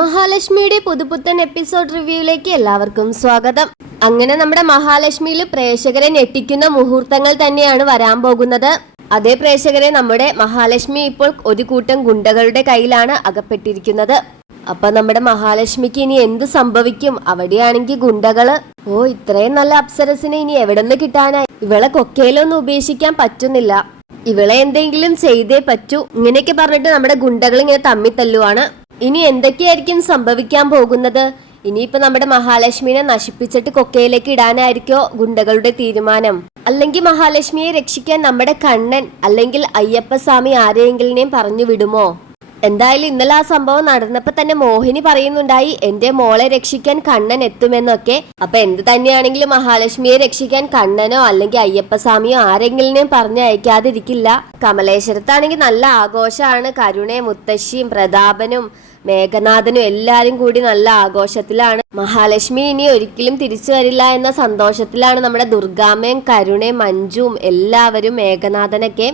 മഹാലക്ഷ്മിയുടെ പുതുപുത്തൻ എപ്പിസോഡ് റിവ്യൂയിലേക്ക് എല്ലാവർക്കും സ്വാഗതം. അങ്ങനെ നമ്മുടെ മഹാലക്ഷ്മിയിൽ പ്രേക്ഷകരെ ഞെട്ടിക്കുന്ന മുഹൂർത്തങ്ങൾ തന്നെയാണ് വരാൻ പോകുന്നത്. അതേ പ്രേക്ഷകരെ നമ്മുടെ മഹാലക്ഷ്മി ഇപ്പോൾ ഒരു കൂട്ടം ഗുണ്ടകളുടെ കയ്യിലാണ് അകപ്പെട്ടിരിക്കുന്നത്. അപ്പൊ നമ്മുടെ മഹാലക്ഷ്മിക്ക് ഇനി എന്ത് സംഭവിക്കും? അവിടെയാണെങ്കിൽ ഗുണ്ടകൾ ഓ ഇത്രയും നല്ല അപ്സരസിനെ ഇനി എവിടെ നിന്ന് കിട്ടാനായി? ഇവളെ കൊക്കയിലൊന്നും ഉപേക്ഷിക്കാൻ പറ്റുന്നില്ല. ഇവളെ എന്തെങ്കിലും ചെയ്തേ പറ്റൂ. ഇങ്ങനെയൊക്കെ പറഞ്ഞിട്ട് നമ്മുടെ ഗുണ്ടകൾ ഇങ്ങനെ തമ്മി തല്ലുവാണ്. ഇനി എന്തൊക്കെയായിരിക്കും സംഭവിക്കാൻ പോകുന്നത്? ഇനിയിപ്പോ നമ്മുടെ മഹാലക്ഷ്മിനെ നശിപ്പിച്ചിട്ട് കൊക്കയിലേക്ക് ഇടാനായിരിക്കോ ഗുണ്ടകളുടെ തീരുമാനം? അല്ലെങ്കിൽ മഹാലക്ഷ്മിയെ രക്ഷിക്കാൻ നമ്മുടെ കണ്ണൻ അല്ലെങ്കിൽ അയ്യപ്പസ്വാമി ആരെയെങ്കിലും പറഞ്ഞു വിടുമോ? എന്തായാലും ഇന്നലെ ആ സംഭവം നടന്നപ്പോ തന്നെ മോഹിനി പറയുന്നുണ്ടായി എന്റെ മോളെ രക്ഷിക്കാൻ കണ്ണൻ എത്തുമെന്നൊക്കെ. അപ്പൊ എന്ത് തന്നെയാണെങ്കിലും മഹാലക്ഷ്മിയെ രക്ഷിക്കാൻ കണ്ണനോ അല്ലെങ്കിൽ അയ്യപ്പസ്വാമിയോ ആരെങ്കിലും പറഞ്ഞു അയക്കാതിരിക്കില്ല. കമലേശ്വരത്താണെങ്കിൽ നല്ല ആഘോഷമാണ്. കരുണേ മുത്തശ്ശിയും പ്രതാപനും മേഘനാഥനും എല്ലാരും കൂടി നല്ല ആഘോഷത്തിലാണ്. മഹാലക്ഷ്മി ഇനി ഒരിക്കലും തിരിച്ചു വരില്ല എന്ന സന്തോഷത്തിലാണ് നമ്മുടെ ദുർഗാമ്മയും കരുണയും മഞ്ജുവും എല്ലാവരും മേഘനാഥനൊക്കെ.